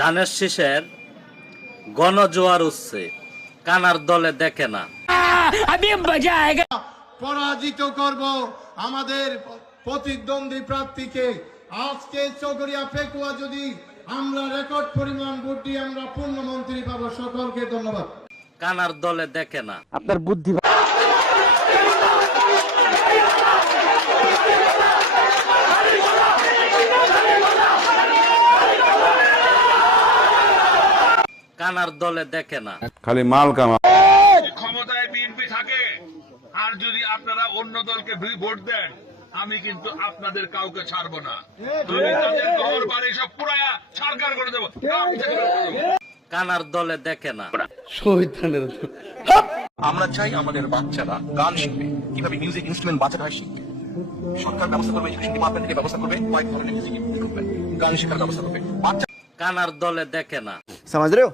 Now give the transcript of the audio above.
ধানের শীষের গণজোয়ার উঠছে, কানার দলে দেখে না। পরাজিত করব আমাদের প্রতিদ্বন্দ্বী প্রার্থীকে। আজকে চকরিয়া পেকুয়া যদি আমরা রেকর্ড পরিমাণ ভোট দিয়ে আমরা পূর্ণমন্ত্রী পাবো। সকলকে ধন্যবাদ। কানার দলে দেখে না। আপনার বুদ্ধি কানার দলে দেখে না। খালি মাল কামা। ক্ষমতায় বিএনপি থাকে আর যদি আপনারা অন্য দলকে ভোট দেন, আমি কিন্তু আপনাদের কাউকে ছাড়বো না। দলিতদের ঘর বাড়ি সব পুরায়া সরকার করে দেবো। কানার দলে দেখে না। আমরা চাই আমাদের বাচ্চারা গান শিখবে, কিভাবে মিউজিক ইনস্ট্রুমেন্ট বাচ্চারা শিখবে। সরকার ব্যবস্থা করবে, এডুকেশন ডিপার্টমেন্ট থেকে ব্যবস্থা করবে, কয়েক ধরনের মিউজিক ইনস্ট্রুমেন্ট গান শেখার ব্যবস্থা করবে। কানার দলে দেখে না। समझ रहे हो?